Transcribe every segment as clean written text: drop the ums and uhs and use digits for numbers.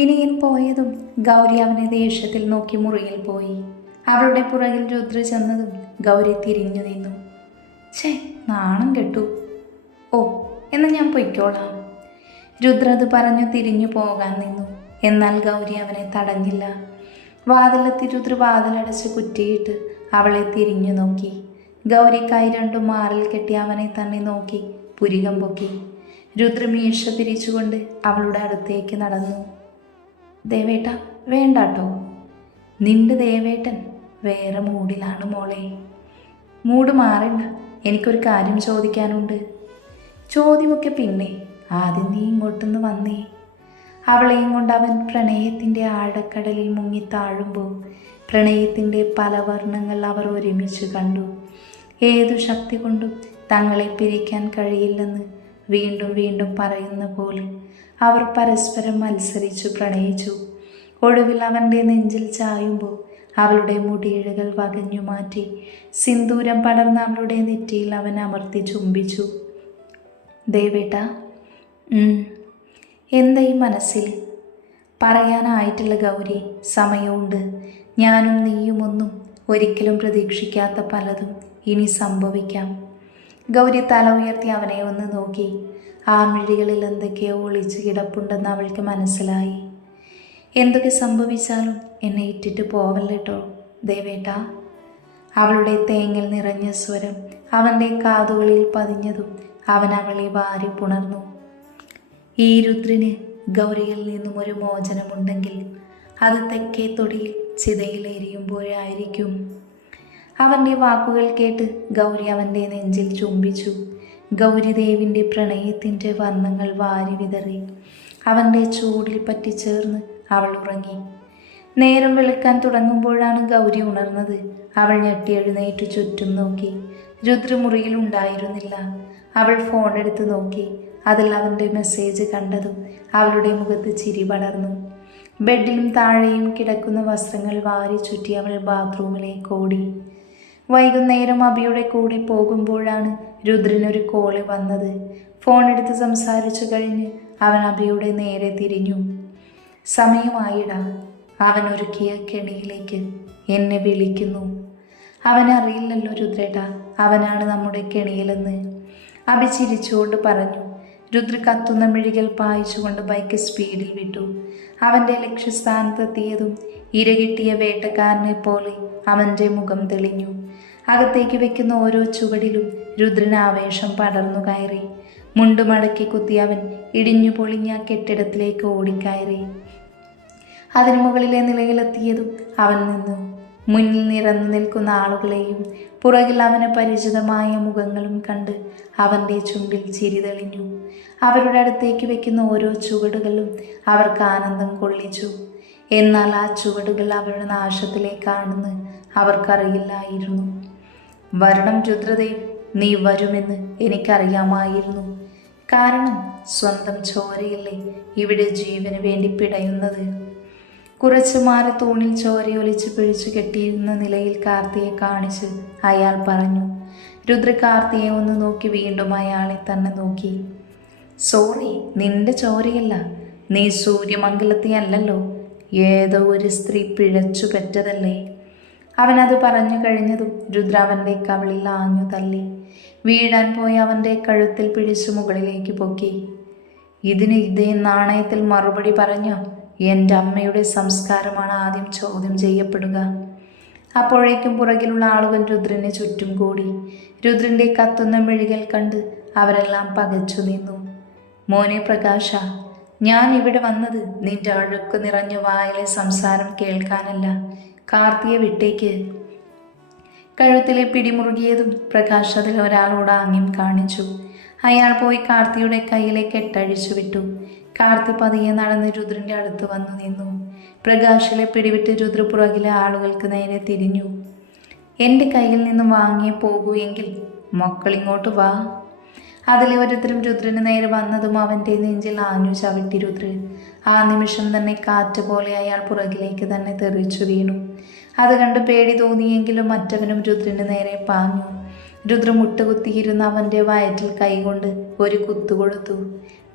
വിനയൻ പോയതും ഗൗരി അവനെ ദേഷ്യത്തിൽ നോക്കി മുറിയിൽ പോയി. അവളുടെ പുറകിൽ രുദ്ര ചെന്നതും ഗൗരി തിരിഞ്ഞു നിന്നു. ഛേ, നാണം കെട്ടു. ഓ, എന്ന് ഞാൻ പൊയ്ക്കോളാം. രുദ്ര അത് പറഞ്ഞു തിരിഞ്ഞു പോകാൻ നിന്നു. എന്നാൽ ഗൗരി അവനെ തടഞ്ഞില്ല. വാതിലെത്തി രുദ്ര വാതിലടച്ച് കുറ്റിയിട്ട് അവളെ തിരിഞ്ഞു നോക്കി. ഗൗരി കൈ രണ്ടും മാറിൽ കെട്ടി അവനെ തന്നെ നോക്കി പുരികം പൊക്കി. രുദ്ര മീശ പിരിച്ചുകൊണ്ട് അവളുടെ അടുത്തേക്ക് നടന്നു. ദേവേട്ട, വേണ്ടാട്ടോ. നിന്റെ ദേവേട്ടൻ വേറെ മൂഡിലാണ് മോളെ. മൂഡ് മാറണ്ട, എനിക്കൊരു കാര്യം ചോദിക്കാനുണ്ട്. ചോദ്യമൊക്കെ പിന്നെ, ആദ്യം നീ ഇങ്ങോട്ടൊന്ന് വന്നേ. അവളെയും കൊണ്ട് അവൻ പ്രണയത്തിൻ്റെ ആഴക്കടലിൽ മുങ്ങിത്താഴുമ്പോൾ പ്രണയത്തിൻ്റെ പല വർണ്ണങ്ങൾ അവർ ഒരുമിച്ച് കണ്ടു. ഏതു ശക്തി കൊണ്ടും തങ്ങളെ പിരിക്കാൻ കഴിയില്ലെന്ന് വീണ്ടും വീണ്ടും പറയുന്ന പോലെ അവർ പരസ്പരം മത്സരിച്ചു പ്രണയിച്ചു. ഒടുവിൽ അവൻ്റെ നെഞ്ചിൽ ചായുമ്പോൾ അവളുടെ മുടിയിഴകൾ വകഞ്ഞു മാറ്റി സിന്ദൂരം പടർന്ന അവളുടെ നെറ്റിയിൽ അവൻ അമർത്തി ചുംബിച്ചു. ദേവേട്ട, എന്താ ഈ മനസ്സിൽ? പറയാനായിട്ടില്ല ഗൗരി, സമയമുണ്ട്. ഞാനും നീയുമൊന്നും ഒരിക്കലും പ്രതീക്ഷിക്കാത്ത പലതും ഇനി സംഭവിക്കാം. ഗൗരി തല ഉയർത്തി അവനെ ഒന്ന് നോക്കി. ആ മിഴികളിൽ എന്തൊക്കെയോ ഒളിച്ചു കിടപ്പുണ്ടെന്ന് അവൾക്ക് മനസ്സിലായി. എന്തൊക്കെ സംഭവിച്ചാലും എന്നെ ഇട്ടിട്ട് പോവല്ലേട്ടോ ദേവേട്ട. അവളുടെ തേങ്ങൽ നിറഞ്ഞ സ്വരം അവൻ്റെ കാതുകളിൽ പതിഞ്ഞതും അവൻ അവളെ വാരി പുണർന്നു. ഈ രുദ്രന് ഗൗരിയിൽ നിന്നും ഒരു മോചനമുണ്ടെങ്കിൽ അത് തെക്കേ തൊടിയിൽ ചിതയിലെരിയുമ്പോഴായിരിക്കും. അവൻ്റെ വാക്കുകൾ കേട്ട് ഗൗരി അവൻ്റെ നെഞ്ചിൽ ചുംബിച്ചു. ഗൗരിദേവിൻ്റെ പ്രണയത്തിൻ്റെ വർണ്ണങ്ങൾ വാരി വിതറി അവൻ്റെ ചൂടിൽ പറ്റിച്ചേർന്ന് അവൾ ഉറങ്ങി. നേരം വെളുക്കാൻ തുടങ്ങുമ്പോഴാണ് ഗൗരി ഉണർന്നത്. അവൾ ഞെട്ടി എഴുന്നേറ്റ് ചുറ്റും നോക്കി. രുദ്രമുറിയിൽ ഉണ്ടായിരുന്നില്ല. അവൾ ഫോൺ എടുത്ത് നോക്കി. അതിൽ അവൻ്റെ മെസ്സേജ് കണ്ടതും അവളുടെ മുഖത്ത് ചിരി പടർന്നു. ബെഡിലും താഴെയും കിടക്കുന്ന വസ്ത്രങ്ങൾ വാരി ചുറ്റി അവൾ ബാത്റൂമിലേക്ക് ഓടി. വൈകുന്നേരം അബിയുടെ കൂടെ പോകുമ്പോഴാണ് രുദ്രനൊരു കോള് വന്നത്. ഫോൺ എടുത്ത് സംസാരിച്ചു കഴിഞ്ഞ് അവൻ അബിയുടെ നേരെ തിരിഞ്ഞു. സമയമായിടാ, അവൻ ഒരുക്കിയ കെണിയിലേക്ക് എന്നെ വിളിക്കുന്നു. അവനറിയില്ലല്ലോ രുദ്രേട്ട, അവനാണ് നമ്മുടെ കെണിയിലെന്ന്. അബി ചിരിച്ചുകൊണ്ട് പറഞ്ഞു. രുദ്ര കത്തുന്ന മിഴികൾ പായിച്ചുകൊണ്ട് ബൈക്ക് സ്പീഡിൽ വിട്ടു. അവൻ്റെ ലക്ഷ്യസ്ഥാനത്തെത്തിയതും ഇരകിട്ടിയ വേട്ടക്കാരനെ പോലെ അവൻ്റെ മുഖം തെളിഞ്ഞു. അകത്തേക്ക് വെക്കുന്ന ഓരോ ചുവടിലും രുദ്രന് ആവേശം പടർന്നു കയറി. മുണ്ട് മടക്കി കുത്തി അവൻ ഇടിഞ്ഞു പൊളിഞ്ഞ കെട്ടിടത്തിലേക്ക് ഓടിക്കയറി. അതിനു മുകളിലെ നിലയിലെത്തിയതും അവൻ നിന്നു. മുന്നിൽ നിരന്നു നിൽക്കുന്ന ആളുകളെയും പുറകിൽ അവന് പരിചിതമായ മുഖങ്ങളും കണ്ട് അവൻ്റെ ചുണ്ടിൽ ചിരി തെളിഞ്ഞു. അവരുടെ അടുത്തേക്ക് വെക്കുന്ന ഓരോ ചുവടുകളും അവർക്ക് ആനന്ദം കൊള്ളിച്ചു. എന്നാൽ ആ ചുവടുകൾ അവരുടെ നാശത്തിലേക്കാണെന്ന് അവർക്കറിയില്ലായിരുന്നു. വരണം രുദ്രദേവ്, നീ വരുമെന്ന് എനിക്കറിയാമായിരുന്നു. കാരണം സ്വന്തം ചോരയല്ലേ ഇവിടെ ജീവന് വേണ്ടി പിടയുന്നത്. കുറച്ചു മാറി തൂണിൽ ചോരയൊലിച്ച് പിഴിച്ചു കെട്ടിയിരുന്ന നിലയിൽ കാർത്തിയെ കാണിച്ച് അയാൾ പറഞ്ഞു. രുദ്ര കാർത്തിയെ ഒന്ന് നോക്കി വീണ്ടും അയാളെ തന്നെ നോക്കി. സോറി, നിന്റെ ചോരയല്ല. നീ സൂര്യമംഗലത്തെ അല്ലല്ലോ, ഏതോ ഒരു സ്ത്രീ പിഴച്ചു പെറ്റതല്ലേ. അവനത് പറഞ്ഞു കഴിഞ്ഞതും രുദ്ര അവൻ്റെ കവിളിൽ ആഞ്ഞു തള്ളി. വീഴാൻ പോയി അവൻ്റെ കഴുത്തിൽ പിടിച്ചു മുകളിലേക്ക് പൊക്കി. ഇതിന് ഇതേ നാണയത്തിൽ മറുപടി പറഞ്ഞോ? എൻ്റെ അമ്മയുടെ സംസ്കാരമാണ് ആദ്യം ചോദ്യം ചെയ്യപ്പെടുക. അപ്പോഴേക്കും പുറകിലുള്ള ആളുകൾ രുദ്രന് ചുറ്റും കൂടി. രുദ്രൻ്റെ കത്തുന്ന മിഴികൾ കണ്ട് അവരെല്ലാം പകച്ചു നിന്നു. മോനെ പ്രകാശ, ഞാൻ ഇവിടെ വന്നത് നിന്റെ അഴുക്ക് നിറഞ്ഞ വായിലെ സംസാരം കേൾക്കാനല്ല. കാർത്തിയെ വിട്ടേക്ക്. കഴുത്തിലെ പിടിമുറുകിയതും പ്രകാശ് അതിൽ ഒരാളോട് ആംഗ്യം കാണിച്ചു. അയാൾ പോയി കാർത്തിയുടെ കയ്യിലെ കെട്ടഴിച്ചു വിട്ടു. കാർത്തി പതിയെ നടന്ന് രുദ്രൻ്റെ അടുത്ത് വന്നു നിന്നു. പ്രകാശിലെ പിടിവിട്ട് രുദ്ര പുറകിലെ ആളുകൾക്ക് നേരെ തിരിഞ്ഞു. എൻ്റെ കയ്യിൽ നിന്നും വാങ്ങിയേ പോകൂ എങ്കിൽ മക്കളിങ്ങോട്ട് വാ. അതിലെ ഓരോരുത്തരും രുദ്രന് നേരെ വന്നതും അവൻ്റെ നെഞ്ചിൽ ആഞ്ഞു ചവിട്ടി രുദ്ര. ആ നിമിഷം തന്നെ കാറ്റ് പോലെ അയാൾ പുറകിലേക്ക് തന്നെ തെറിച്ചു വീണു. അത് കണ്ട് പേടി തോന്നിയെങ്കിലും മറ്റവനും രുദ്രന് നേരെ പാഞ്ഞു. രുദ്ര മുട്ടുകുത്തിയിരുന്ന അവൻ്റെ വയറ്റിൽ കൈകൊണ്ട് ഒരു കുത്തുകൊടുത്തു.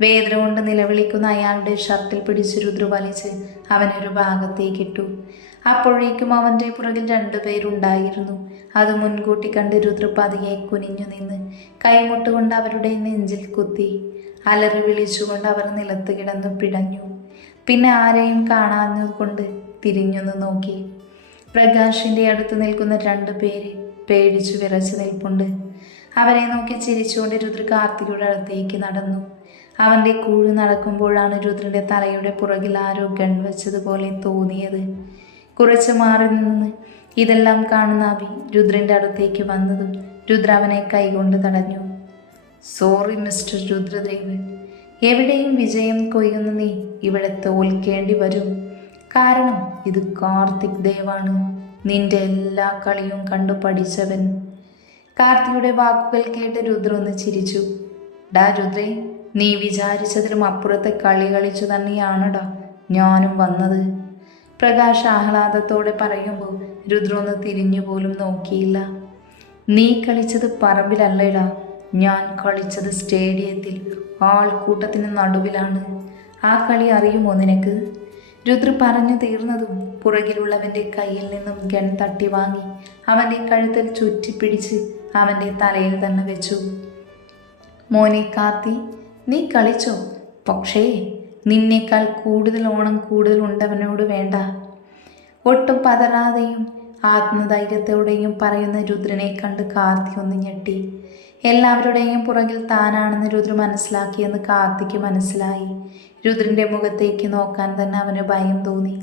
വേദന കൊണ്ട് നിലവിളിക്കുന്ന അയാളുടെ ഷർട്ടിൽ പിടിച്ച് രുദ്ര വലിച്ച് അവനൊരു ഭാഗത്തേക്കിട്ടു. അപ്പോഴേക്കും അവൻ്റെ പുറകിൽ 2 പേരുണ്ടായിരുന്നു. അത് മുൻകൂട്ടി കണ്ട് രുദ്ര പതിയെ കുനിഞ്ഞു നിന്ന് കൈമുട്ടുകൊണ്ട് അവരുടെ നെഞ്ചിൽ കുത്തി. അലറി വിളിച്ചുകൊണ്ട് അവർ നിലത്ത് കിടന്നു പിടഞ്ഞു. പിന്നെ ആരെയും കാണാഞ്ഞതുകൊണ്ട് തിരിഞ്ഞൊന്ന് നോക്കി. പ്രകാശിൻ്റെ അടുത്ത് നിൽക്കുന്ന 2 പേര് പേടിച്ചു വിറച്ചു നിൽപ്പുണ്ട്. അവരെ നോക്കി ചിരിച്ചുകൊണ്ട് രുദ്ര കാർത്തികയുടെ അടുത്തേക്ക് നടന്നു. അവൻ്റെ കൂടെ നടക്കുമ്പോഴാണ് രുദ്രൻ്റെ തലയുടെ പുറകിൽ ആരോ ഗൺ വെച്ചതുപോലെ തോന്നിയത്. കുറച്ച് മാറി നിന്ന് ഇതെല്ലാം കാണുന്ന അഭി രുദ്രൻ്റെ അടുത്തേക്ക് വന്നതും രുദ്ര അവനെ കൈകൊണ്ട് തടഞ്ഞു. സോറി മിസ്റ്റർ രുദ്രദേവ്, എവിടെയും വിജയം കൊയ്യുന്ന നീ ഇവിടെ തോൽക്കേണ്ടി വരും. കാരണം ഇത് കാർത്തിക് ദേവാണ്, നിന്റെ എല്ലാ കളിയും കണ്ടു പഠിച്ചവൻ. കാർത്തിയുടെ വാക്കുകൾ കേട്ട് രുദ്ര ഒന്ന് ചിരിച്ചു. ഡാ രുദ്രേ, നീ വിചാരിച്ചതിലും അപ്പുറത്തെ കളി കളിച്ചു തന്നെയാണടാ ഞാനും വന്നത്. പ്രകാശ് ആഹ്ലാദത്തോടെ പറയുമ്പോൾ രുദ്ര ഒന്ന് തിരിഞ്ഞു പോലും നോക്കിയില്ല. നീ കളിച്ചത് പറമ്പിലല്ലടാ, ഞാൻ കളിച്ചത് സ്റ്റേഡിയത്തിൽ ആൾക്കൂട്ടത്തിന് നടുവിലാണ്. ആ കളി അറിയുമോ നിനക്ക്? രുദ്ര പറഞ്ഞു തീർന്നതും പുറകിലുള്ളവൻ്റെ കയ്യിൽ നിന്നും ഗൺ തട്ടി വാങ്ങി അവൻ്റെ കഴുത്തിൽ ചുറ്റിപ്പിടിച്ച് അവൻ്റെ തലയിൽ തന്നെ വെച്ചു. മോനെ കാർത്തി, നീ കളിച്ചോ, പക്ഷേ നിന്നേക്കാൾ കൂടുതൽ ഓണം കൂടുതലുണ്ടവനോട് വേണ്ട. ഒട്ടും പതറാതെയും ആത്മധൈര്യത്തോടെയും പറയുന്ന രുദ്രനെ കണ്ട് കാർത്തി ഒന്ന് ഞെട്ടി. എല്ലാവരുടെയും പുറകിൽ താനാണെന്ന് രുദ്ര മനസ്സിലാക്കിയെന്ന് കാർത്തിക്ക് മനസ്സിലായി. രുദ്രൻ്റെ മുഖത്തേക്ക് നോക്കാൻ തന്നെ അവന് ഭയം തോന്നി.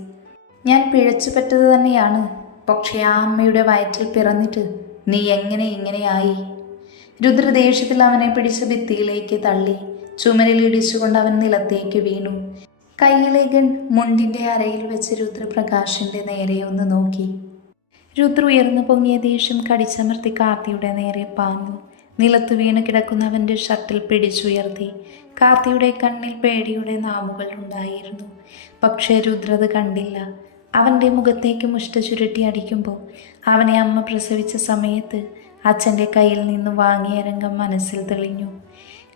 ഞാൻ പിഴച്ചു പറ്റത് തന്നെയാണ്, പക്ഷേ ആ അമ്മയുടെ വയറ്റിൽ പിറന്നിട്ട് നീ എങ്ങനെ ഇങ്ങനെയായി? രുദ്ര ദേഷ്യത്തിൽ അവനെ പിടിച്ച് ഭിത്തിയിലേക്ക് തള്ളി. ചുമരിൽ ഇടിച്ചുകൊണ്ട് അവൻ നിലത്തേക്ക് വീണു. കയ്യിലെ ഗൺ മുണ്ടിൻ്റെ അരയിൽ വെച്ച് രുദ്ര പ്രകാശിൻ്റെ നേരെ ഒന്ന് നോക്കി. രുദ്ര ഉയർന്നു പൊങ്ങിയ ദേഷ്യം കടിച്ചമർത്തി കാർത്തിയുടെ നേരെ പാഞ്ഞു. നിലത്ത് വീണ് കിടക്കുന്ന അവൻ്റെ ഷർട്ടിൽ പിടിച്ചുയർത്തി. കാർത്തിയുടെ കണ്ണിൽ പേടിയുടെ നാമുകൾ ഉണ്ടായിരുന്നു. പക്ഷേ രുദ്രത് കണ്ടില്ല. അവൻ്റെ മുഖത്തേക്ക് മുഷ്ട ചുരുട്ടി അടിക്കുമ്പോൾ അവനെ അമ്മ പ്രസവിച്ച സമയത്ത് അച്ഛൻ്റെ കയ്യിൽ നിന്ന് വാങ്ങിയ രംഗം മനസ്സിൽ തെളിഞ്ഞു.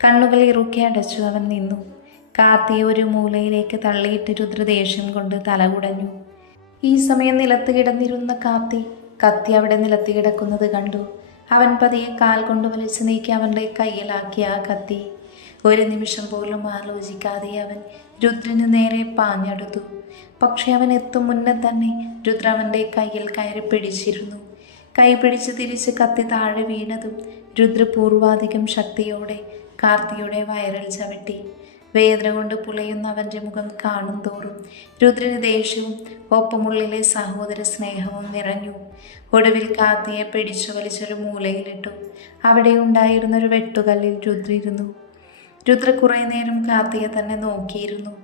കണ്ണുകൾ ഇറുക്കി അടച്ചു അവൻ നിന്നു. കാർത്തിയെ ഒരു മൂലയിലേക്ക് തള്ളിയിട്ട് രുദ്ര ദേഷ്യം കൊണ്ട് തലകുടഞ്ഞു. ഈ സമയം നിലത്ത് കിടന്നിരുന്ന കാർത്തി കത്തി അവിടെ നിലത്ത് കിടക്കുന്നത് കണ്ടു. അവൻ പതിയെ കാൽ കൊണ്ട് വലിച്ചു നീക്കി അവൻ്റെ കയ്യിലാക്കി ആ കത്തി. ഒരു നിമിഷം പോലും ആലോചിക്കാതെ അവൻ രുദ്രന് നേരെ പാഞ്ഞെടുത്തു. പക്ഷെ അവൻ എത്തും മുന്നേ തന്നെ രുദ്ര അവൻ്റെ കയ്യിൽ കയറി പിടിച്ചിരുന്നു. കൈ പിടിച്ച് തിരിച്ച് കത്തി താഴെ വീണതും രുദ്ര പൂർവാധികം ശക്തിയോടെ കാർത്തിയുടെ വയറിൽ ചവിട്ടി. വേദന കൊണ്ട് പുളയുന്ന അവൻ്റെ മുഖം കാണും തോറും രുദ്രന് ദേഷ്യവും ഒപ്പമുള്ളിലെ സഹോദര സ്നേഹവും നിറഞ്ഞു. ഒടുവിൽ കാർത്തിയെ പിടിച്ചു വലിച്ചൊരു മൂലയിലിട്ടു. അവിടെ ഉണ്ടായിരുന്നൊരു വെട്ടുകല്ലിൽ രുദ്ര ഇരുന്നു. രുദ്ര കുറേ നേരം കാർത്തിയെ തന്നെ നോക്കിയിരുന്നു.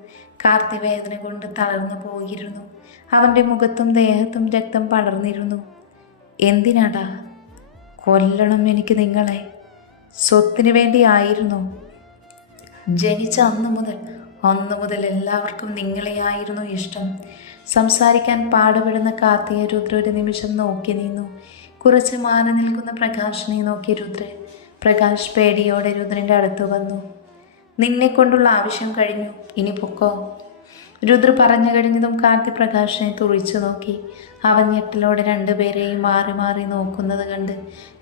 കാർത്തി വേദന കൊണ്ട് തളർന്നു പോയിരുന്നു. അവൻ്റെ മുഖത്തും ദേഹത്തും രക്തം പടർന്നിരുന്നു. എന്തിനാടാ കൊല്ലണം എനിക്ക് നിങ്ങളെ? സ്വത്തിന് വേണ്ടി ആയിരുന്നു. ജനിച്ച അന്നു മുതൽ എല്ലാവർക്കും നിങ്ങളെയായിരുന്നു ഇഷ്ടം. സംസാരിക്കാൻ പാടുപെടുന്ന കാർത്തിയെ രുദ്ര ഒരു നിമിഷം നോക്കി നിന്നു. കുറച്ച് മാറി നിൽക്കുന്ന പ്രകാശിനെ നോക്കി പ്രകാശ് പേടിയോടെ രുദ്രൻ്റെ അടുത്ത് വന്നു. നിന്നെ കൊണ്ടുള്ള ആവശ്യം കഴിഞ്ഞു, ഇനി പൊക്കോ. രുദ്ര പറഞ്ഞു കഴിഞ്ഞതും കാർത്തി പ്രകാശിനെ തുറിച്ചു നോക്കി. അവൻ ഞെട്ടലോടെ 2 പേരെയും മാറി മാറി നോക്കുന്നത് കണ്ട്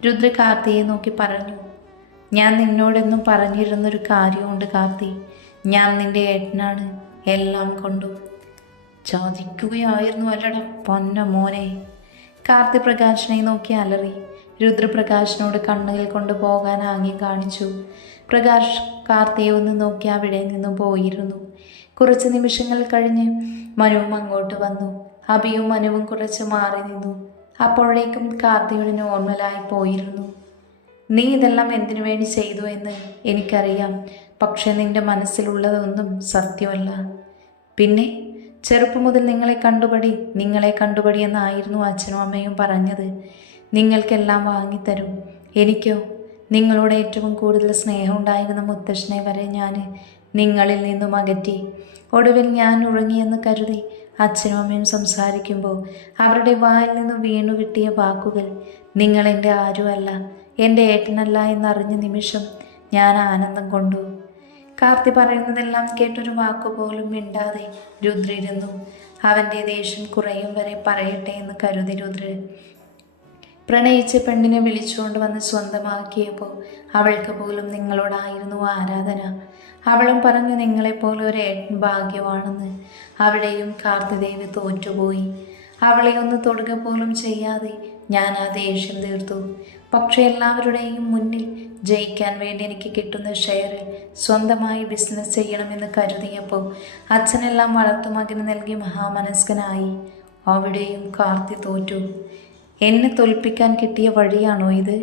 രുദ്ര കാർത്തിയെ നോക്കി പറഞ്ഞു, ഞാൻ നിന്നോടെന്നും പറഞ്ഞിരുന്നൊരു കാര്യമുണ്ട് കാർത്തി. ഞാൻ നിന്റെ ഏട്ടനാണ്, എല്ലാം കൊണ്ടും. ചതിക്കുകയായിരുന്നു അല്ലട പൊന്ന മോനെ. കാർത്തി പ്രകാശിനെ നോക്കി അലറി. രുദ്രപ്രകാശിനോട് കണ്ണുകൾ കൊണ്ട് പോകാൻ ആംഗ്യം കാണിച്ചു. പ്രകാശ് കാർത്തിയെ ഒന്ന് നോക്കി അവിടെ നിന്നും പോയിരുന്നു. കുറച്ച് നിമിഷങ്ങൾ കഴിഞ്ഞ് മനുവും അങ്ങോട്ട് വന്നു. അഭിയും മനുവും കുറച്ച് മാറി നിന്നു. അപ്പോഴേക്കും കാർത്തിയുടെ നോർമലായി പോയിരുന്നു. നീ ഇതെല്ലാം എന്തിനു വേണ്ടി ചെയ്തു എന്ന് എനിക്കറിയാം, പക്ഷെ നിന്റെ മനസ്സിലുള്ളതൊന്നും സത്യമല്ല. പിന്നെ ചെറുപ്പം മുതൽ നിങ്ങളെ കണ്ടുപടി എന്നായിരുന്നു അച്ഛനും അമ്മയും പറഞ്ഞത്. നിങ്ങൾക്കെല്ലാം വാങ്ങിത്തരും. എനിക്കോ നിങ്ങളോട് ഏറ്റവും കൂടുതൽ സ്നേഹം ഉണ്ടായിരുന്ന മുത്തശ്ശനെ വരെ ഞാൻ നിങ്ങളിൽ നിന്നും അകറ്റി. ഒടുവിൽ ഞാൻ ഉറങ്ങിയെന്ന് കരുതി അച്ഛനും അമ്മയും സംസാരിക്കുമ്പോൾ അവരുടെ വായിൽ നിന്ന് വീണു കിട്ടിയ വാക്കുകൾ, നിങ്ങൾ എൻ്റെ ആരുമല്ല, എൻ്റെ ഏട്ടനല്ല എന്നറിഞ്ഞ നിമിഷം ഞാൻ ആനന്ദം കൊണ്ടു. കാർത്തി പറയുന്നതെല്ലാം കേട്ടൊരു വാക്കുപോലും മിണ്ടാതെ രുദ്ര ഇരുന്നു. അവൻ്റെ ദേഷ്യം കുറയും വരെ പറയട്ടെ എന്ന് കരുതി രുദ്ര പ്രണയിച്ച പെണ്ണിനെ വിളിച്ചുകൊണ്ട് വന്ന് സ്വന്തമാക്കിയപ്പോൾ അവൾക്ക് പോലും നിങ്ങളോടായിരുന്നു ആരാധന. അവളും പറഞ്ഞു നിങ്ങളെപ്പോലെ ഒരു ഏട്ടൻ ഭാഗ്യമാണെന്ന്. അവിടെയും കാർത്തിദേവി തോറ്റുപോയി. അവളെ ഒന്ന് തൊടുക പോലും ചെയ്യാതെ ഞാൻ ആ ദേഷ്യം തീർത്തു. പക്ഷെ എല്ലാവരുടെയും മുന്നിൽ ജയിക്കാൻ വേണ്ടി എനിക്ക് കിട്ടുന്ന ഷെയറിൽ സ്വന്തമായി ബിസിനസ് ചെയ്യണമെന്ന് കരുതിയപ്പോൾ അച്ഛനെല്ലാം വളർത്തുമകന് നൽകി മഹാമനസ്കനായി. അവിടെയും കാർത്തി തോറ്റു. എന്നെ തോൽപ്പിക്കാൻ കിട്ടിയ വഴിയാണോ ഇത്?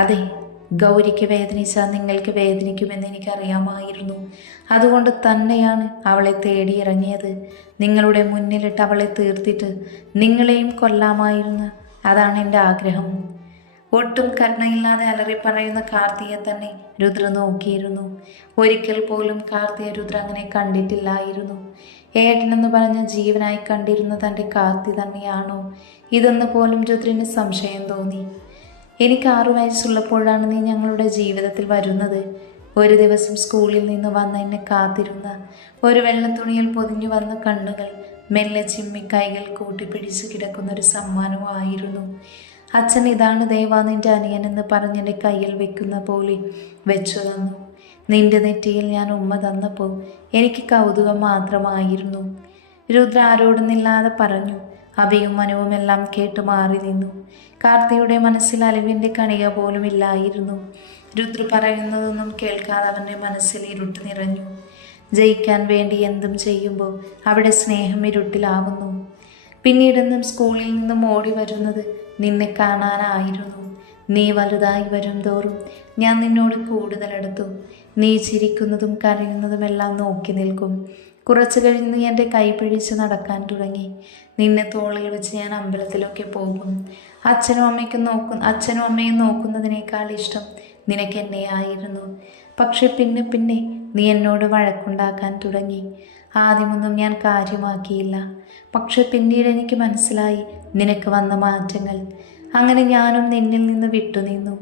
അതെ, ഗൗരിക്ക് വേദനിച്ചാൽ നിങ്ങൾക്ക് വേദനിക്കുമെന്ന് എനിക്കറിയാമായിരുന്നു. അതുകൊണ്ട് തന്നെയാണ് അവളെ തേടിയിറങ്ങിയത്. നിങ്ങളുടെ മുന്നിലിട്ട് അവളെ തീർത്തിട്ട് നിങ്ങളെയും കൊല്ലാമായിരുന്നു. അതാണ് എൻ്റെ ആഗ്രഹം. ഒട്ടും കരുണയില്ലാതെ അലറിപ്പറയുന്ന കാർത്തിയെ തന്നെ രുദ്ര നോക്കിയിരുന്നു. ഒരിക്കൽ പോലും കാർത്തിയെ രുദ്ര അങ്ങനെ കണ്ടിട്ടില്ലായിരുന്നു. ഏട്ടനെന്ന് പറഞ്ഞ ജീവനായി കണ്ടിരുന്ന തൻ്റെ കാർത്തി തന്നെയാണോ ഇതെന്ന് പോലും രുദ്രന് സംശയം തോന്നി. എനിക്ക് 6 വയസ്സുള്ളപ്പോഴാണ് നീ ഞങ്ങളുടെ ജീവിതത്തിൽ വരുന്നത്. ഒരു ദിവസം സ്കൂളിൽ നിന്ന് വന്ന് എന്നെ കാത്തിരുന്ന ഒരു വെള്ളത്തുണിയിൽ പൊതിഞ്ഞു വന്ന കണ്ണുകൾ മെല്ലെ ചിമ്മി കൈകൾ കൂട്ടിപ്പിടിച്ച് കിടക്കുന്നൊരു സമ്മാനമായിരുന്നു. അച്ഛൻ ഇതാണ് ദേവാ നിൻ്റെ അനിയനെന്ന് പറഞ്ഞെൻ്റെ കയ്യിൽ വെക്കുന്ന പോലെ വെച്ചു തന്നു. നിന്റെ നെറ്റിയിൽ ഞാൻ ഉമ്മ തന്നപ്പോൾ എനിക്ക് കൗതുകം മാത്രമായിരുന്നു. രുദ്ര ആരോടുന്നില്ലാതെ പറഞ്ഞു. അഭിയും മനുവും എല്ലാം കേട്ട് മാറി നിന്നു. കാർത്തിയുടെ മനസ്സിൽ അലിവിൻ്റെ കണിക പോലും ഇല്ലായിരുന്നു. രുദ്ര പറയുന്നതൊന്നും കേൾക്കാതെ അവൻ്റെ മനസ്സിൽ ഇരുട്ട് നിറഞ്ഞു. ജയിക്കാൻ വേണ്ടി എന്തും ചെയ്യുമ്പോൾ അവിടെ സ്നേഹം ഇരുട്ടിലാവുന്നു. പിന്നീടെന്നും സ്കൂളിൽ നിന്നും ഓടി വരുന്നത് നിന്നെ കാണാനായിരുന്നു. നീ വലുതായി വരും തോറും ഞാൻ നിന്നോട് കൂടുതലെടുത്തു. നീ ചിരിക്കുന്നതും കരയുന്നതുമെല്ലാം നോക്കി നിൽക്കും. കുറച്ചു കഴിഞ്ഞ് നീ എൻ്റെ കൈ പിടിച്ച് നടക്കാൻ തുടങ്ങി. നിന്നെ തോളിൽ വെച്ച് ഞാൻ അമ്പലത്തിലൊക്കെ പോകും. അച്ഛനും അമ്മയും നോക്കുന്നതിനേക്കാൾ ഇഷ്ടം നിനക്ക് എന്നെ ആയിരുന്നു. പക്ഷെ പിന്നെ പിന്നെ നീ എന്നോട് വഴക്കുണ്ടാക്കാൻ തുടങ്ങി. ആദ്യമൊന്നും ഞാൻ കാര്യമാക്കിയില്ല. പക്ഷെ പിന്നീട് എനിക്ക് മനസ്സിലായി നിനക്ക് വന്ന മാറ്റങ്ങൾ. അങ്ങനെ ഞാനും നിന്നിൽ നിന്ന് വിട്ടുനിന്നു.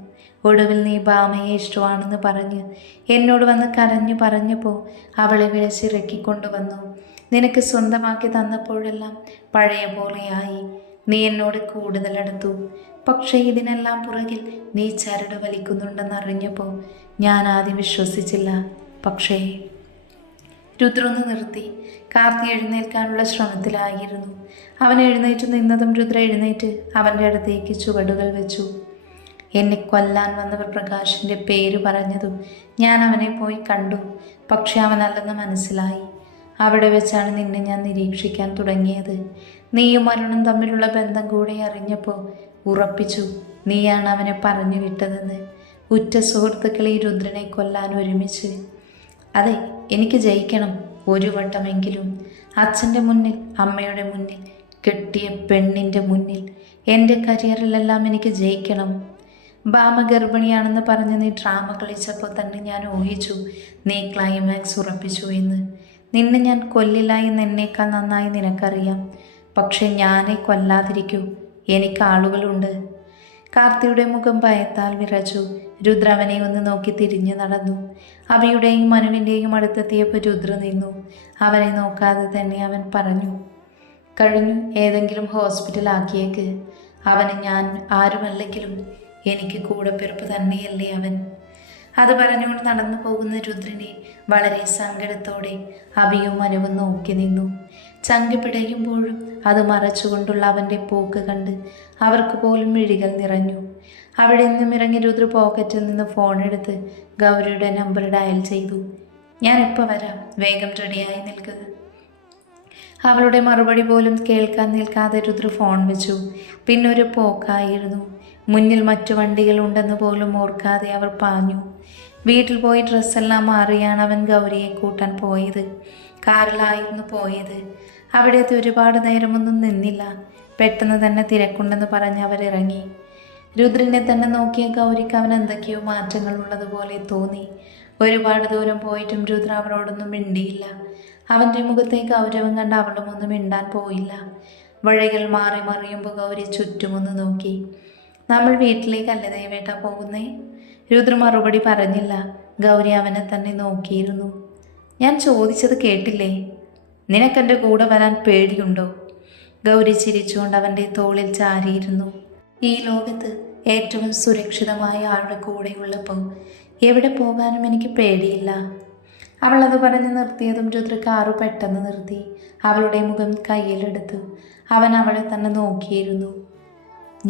ഒടുവിൽ നീ ഭാമയെ ഇഷ്ടമാണെന്ന് പറഞ്ഞ് എന്നോട് വന്ന് കരഞ്ഞു പറഞ്ഞപ്പോൾ അവളെ വിളിച്ചിറക്കിക്കൊണ്ടുവന്നു. നിനക്ക് സ്വന്തമാക്കി തന്നപ്പോഴെല്ലാം പഴയ പോലെയായി. നീ എന്നോട് കൂടുതലെടുത്തു. പക്ഷേ ഇതിനെല്ലാം പുറകിൽ നീ ചരട് വലിക്കുന്നുണ്ടെന്നറിഞ്ഞപ്പോൾ ഞാൻ ആദ്യം വിശ്വസിച്ചില്ല. പക്ഷേ രുദ്രൊന്ന് നിർത്തി. കാർത്തി എഴുന്നേൽക്കാനുള്ള ശ്രമത്തിലായിരുന്നു. അവൻ എഴുന്നേറ്റ് നിന്നതും രുദ്ര എഴുന്നേറ്റ് അവൻ്റെ അടുത്തേക്ക് ചുവടുകൾ വെച്ചു. എന്നെ കൊല്ലാൻ വന്നവർ പ്രകാശിൻ്റെ പേര് പറഞ്ഞതും ഞാൻ അവനെ പോയി കണ്ടു. പക്ഷെ അവനല്ലെന്ന് മനസ്സിലായി. അവിടെ വെച്ചാണ് നിന്നെ ഞാൻ നിരീക്ഷിക്കാൻ തുടങ്ങിയത്. നീയും അരുണും തമ്മിലുള്ള ബന്ധം കൂടെ അറിഞ്ഞപ്പോൾ ഉറപ്പിച്ചു നീയാണ് അവനെ പറഞ്ഞു വിട്ടതെന്ന്. ഉറ്റ സുഹൃത്തുക്കളെ ഈ രുദ്രനെ കൊല്ലാൻ ഒരുമിച്ച്. അതെ, എനിക്ക് ജയിക്കണം ഒരു വട്ടമെങ്കിലും. അച്ഛൻ്റെ മുന്നിൽ, അമ്മയുടെ മുന്നിൽ, കെട്ടിയ പെണ്ണിൻ്റെ മുന്നിൽ, എൻ്റെ കരിയറിലെല്ലാം എനിക്ക് ജയിക്കണം. ഭാമ ഗർഭിണിയാണെന്ന് പറഞ്ഞ് നീ ഡ്രാമ കളിച്ചപ്പോൾ തന്നെ ഞാൻ ഊഹിച്ചു നീ ക്ലൈമാക്സ് ഉറപ്പിച്ചു എന്ന്. നിന്നെ ഞാൻ കൊല്ലില്ല എന്ന് എന്നേക്കാൾ നന്നായി നിനക്കറിയാം. പക്ഷെ ഞാനേ കൊല്ലാതിരിക്കൂ. എനിക്ക് ആളുകളുണ്ട്. കാർത്തിയുടെ മുഖം ഭയത്താൽ വിറച്ചു. രുദ്ര അവനെ ഒന്ന് നോക്കി തിരിഞ്ഞു നടന്നു. അഭിയുടെയും മനുവിൻ്റെയും അടുത്തെത്തിയപ്പോൾ രുദ്ര നിന്നു. അവനെ നോക്കാതെ തന്നെ അവൻ പറഞ്ഞു, കഴിഞ്ഞു, ഏതെങ്കിലും ഹോസ്പിറ്റലാക്കിയേക്ക്. അവന് ഞാൻ ആരുമല്ലെങ്കിലും എനിക്ക് കൂടെ പിറപ്പ് തന്നെയല്ലേ അവൻ. അത് പറഞ്ഞുകൊണ്ട് നടന്നു പോകുന്ന രുദ്രനെ വളരെ സങ്കടത്തോടെ അഭിയും മനുവും നോക്കി നിന്നു. ചങ്കി പിടയുമ്പോഴും അത് മറച്ചുകൊണ്ടുള്ള അവൻ്റെ പോക്ക് കണ്ട് അവർക്ക് പോലും മിഴികൾ നിറഞ്ഞു. അവിടെ നിന്നും ഇറങ്ങി രുദ്ര പോക്കറ്റിൽ നിന്ന് ഫോണെടുത്ത് ഗൗരിയുടെ നമ്പർ ഡയൽ ചെയ്തു. ഞാൻ ഇപ്പോൾ വരാം, വേഗം റെഡിയായി നിൽക്കുക. അവളുടെ മറുപടി പോലും കേൾക്കാൻ നിൽക്കാതെ രുദ്ര ഫോൺ വെച്ചു. പിന്നൊരു പോക്കായിരുന്നു. മുന്നിൽ മറ്റു വണ്ടികളുണ്ടെന്ന് പോലും ഓർക്കാതെ അവർ പാഞ്ഞു. വീട്ടിൽ പോയി ഡ്രസ്സെല്ലാം മാറിയാണ് അവൻ ഗൗരിയെ കൂട്ടാൻ പോയത്. കാറിലായിരുന്നു പോയത്. അവിടത്തെ ഒരുപാട് നേരമൊന്നും നിന്നില്ല. പെട്ടെന്ന് തന്നെ തിരക്കുണ്ടെന്ന് പറഞ്ഞ് അവരിറങ്ങി. രുദ്രനെ തന്നെ നോക്കിയ ഗൗരിക്ക് അവൻ എന്തൊക്കെയോ മാറ്റങ്ങൾ ഉള്ളതുപോലെ തോന്നി. ഒരുപാട് ദൂരം പോയിട്ടും രുദ്ര അവളോടൊന്നും മിണ്ടിയില്ല. അവൻ്റെ മുഖത്തെ ഗൗരവം കണ്ട് അവളും ഒന്നും മിണ്ടാൻ പോയില്ല. വഴികൾ മാറി മറിയുമ്പോൾ ഗൗരി ചുറ്റുമൊന്ന് നോക്കി. നമ്മൾ വീട്ടിലേക്കല്ലേ ദേവേട്ട പോകുന്നേ? രുദ്ര മറുപടി പറഞ്ഞില്ല. ഗൗരി അവനെ തന്നെ നോക്കിയിരുന്നു. ഞാൻ ചോദിച്ചത് കേട്ടില്ലേ? നിനക്കെൻ്റെ കൂടെ വരാൻ പേടിയുണ്ടോ? ഗൗരി ചിരിച്ചുകൊണ്ട് അവൻ്റെ തോളിൽ ചാരിയിരുന്നു. ഈ ലോകത്ത് ഏറ്റവും സുരക്ഷിതമായ ആളുടെ കൂടെയുള്ളപ്പോൾ എവിടെ പോകാനും എനിക്ക് പേടിയില്ല. അവളത് പറഞ്ഞ് നിർത്തിയതും രുദ്ര കാറു പെട്ടെന്ന് നിർത്തി. അവളുടെ മുഖം കയ്യിലെടുത്തു. അവൻ അവളെ തന്നെ നോക്കിയിരുന്നു.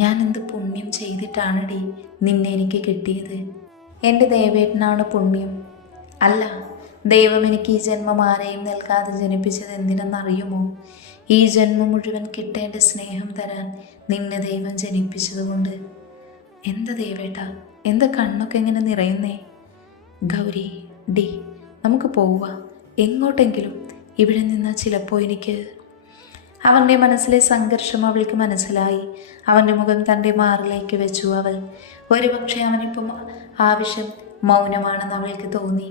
ഞാൻ എന്ത് പുണ്യം ചെയ്തിട്ടാണടി നിന്നെ എനിക്ക് കിട്ടിയത്? എൻ്റെ ദേവേട്ടനാണ് പുണ്യം. അല്ല, ദൈവം എനിക്ക് ഈ ജന്മം ആരെയും നൽകാതെ ജനിപ്പിച്ചത് എന്തിനെന്നറിയുമോ? ഈ ജന്മം മുഴുവൻ കിട്ടേണ്ട സ്നേഹം തരാൻ നിന്നെ ദൈവം ജനിപ്പിച്ചതുകൊണ്ട്. എന്താ ദേവേട്ട, എന്താ കണ്ണൊക്കെ എങ്ങനെ നിറയുന്നേ? ഗൗരി, ഡി, നമുക്ക് പോവുക എങ്ങോട്ടെങ്കിലും. ഇവിടെ നിന്നാൽ ചിലപ്പോൾ എനിക്ക്... അവൻ്റെ മനസ്സിലെ സംഘർഷം അവൾക്ക് മനസ്സിലായി. അവൻ്റെ മുഖം തൻ്റെ മാറിലേക്ക് വെച്ചു അവൾ. ഒരുപക്ഷെ അവനിപ്പം ആവശ്യം മൗനമാണെന്ന് അവൾക്ക് തോന്നി.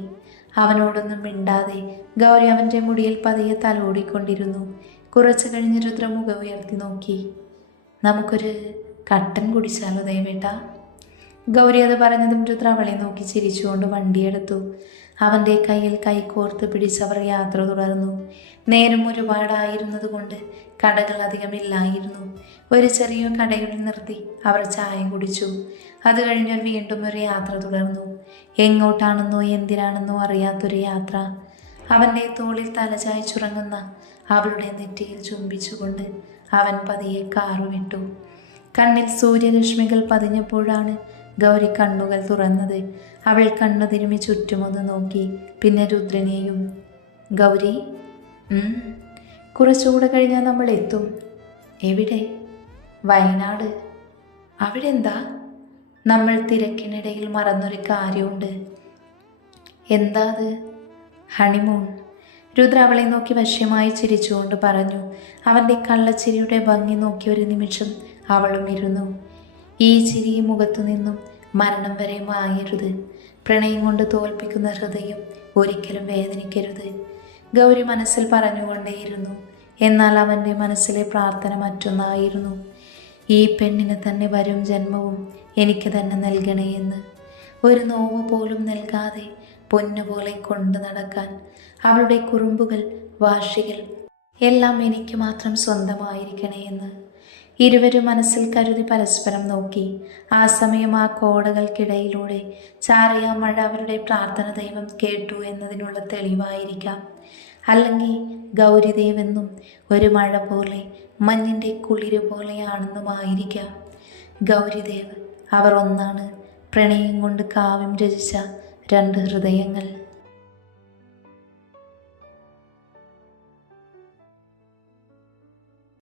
അവനോടൊന്നും മിണ്ടാതെ ഗൗരി അവൻ്റെ മുടിയിൽ പതിയെ തലോടിക്കൊണ്ടിരുന്നു. കുറച്ചു കഴിഞ്ഞ് രുദ്ര മുഖം ഉയർത്തി നോക്കി. നമുക്കൊരു കട്ടൻ കുടിച്ചാലോ ദേവേട്ട? ഗൗരി അത് പറഞ്ഞതും രുദ്ര അവളെ നോക്കി ചിരിച്ചുകൊണ്ട് വണ്ടിയെടുത്തു. അവൻ്റെ കയ്യിൽ കൈകോർത്ത് പിടിച്ചവർ യാത്ര തുടർന്നു. നേരം ഒരുപാടായിരുന്നത് കൊണ്ട് കടകൾ അധികമില്ലായിരുന്നു. ഒരു ചെറിയ കടയിൽ നിർത്തി അവർ ചായ കുടിച്ചു. അത് കഴിഞ്ഞാൽ വീണ്ടും ഒരു യാത്ര തുടർന്നു. എങ്ങോട്ടാണെന്നോ എന്തിനാണെന്നോ അറിയാത്തൊരു യാത്ര. അവൻ്റെ തോളിൽ തലചായ്ച്ചുറങ്ങുന്ന അവളുടെ നെറ്റിയിൽ ചുംബിച്ചുകൊണ്ട് അവൻ പതിയെ കാറു വിട്ടു. കണ്ണിൽ സൂര്യരശ്മികൾ പതിഞ്ഞപ്പോഴാണ് ഗൗരി കണ്ണുകൾ തുറന്നത്. അവൾ കണ്ണു തിരുമ്മി ചുറ്റുമൊന്ന് നോക്കി. പിന്നെ രുദ്രനെയും. ഗൗരി, കുറച്ചുകൂടെ കഴിഞ്ഞാൽ നമ്മൾ എത്തും. എവിടെ? വയനാട്. അവിടെ എന്താ? നമ്മൾ തിരക്കിനിടയിൽ മറന്നൊരു കാര്യമുണ്ട്. എന്താ അത്? ഹണിമൂൺ. രുദ്ര അവളെ നോക്കി വശ്യമായി ചിരിച്ചുകൊണ്ട് പറഞ്ഞു. അവൻ്റെ കള്ളച്ചിരിയുടെ ഭംഗി നോക്കി ഒരു നിമിഷം അവളും ഇരുന്നു. ഈ ചിരി മുഖത്തു നിന്നും മരണം വരെ മായരുത്. പ്രണയം കൊണ്ട് തോൽപ്പിക്കുന്ന ഹൃദയം ഒരിക്കലും വേദനിക്കരുത്. ഗൗരി മനസ്സിൽ പറഞ്ഞുകൊണ്ടേയിരുന്നു. എന്നാൽ അവൻ്റെ മനസ്സിലെ പ്രാർത്ഥന മറ്റൊന്നായിരുന്നു. ഈ പെണ്ണിന് തന്നെ വരും ജന്മവും എനിക്ക് തന്നെ നൽകണേ എന്ന്. ഒരു നോവ് പോലും നൽകാതെ പൊന്നുപോലെ കൊണ്ടു നടക്കാൻ. അവളുടെ കുറുമ്പുകൾ, വാശികൾ എല്ലാം എനിക്ക് മാത്രം സ്വന്തമായിരിക്കണേ എന്ന് ഇരുവരും മനസ്സിൽ കരുതി പരസ്പരം നോക്കി. ആ സമയം ആ കോടകൾക്കിടയിലൂടെ ചാറിയ മഴ അവരുടെ പ്രാർത്ഥന ദൈവം കേട്ടു എന്നതിനുള്ള തെളിവായിരിക്കാം. അല്ലെങ്കിൽ ഗൗരിദേവെന്നും ഒരു മഴ പോലെ മഞ്ഞിൻ്റെ കുളിര് പോലെയാണെന്നുമായിരിക്കാം. ഗൗരിദേവ് അവർ ഒന്നാണ്. പ്രണയം കൊണ്ട് കാവ്യം രചിച്ച രണ്ട് ഹൃദയങ്ങൾ.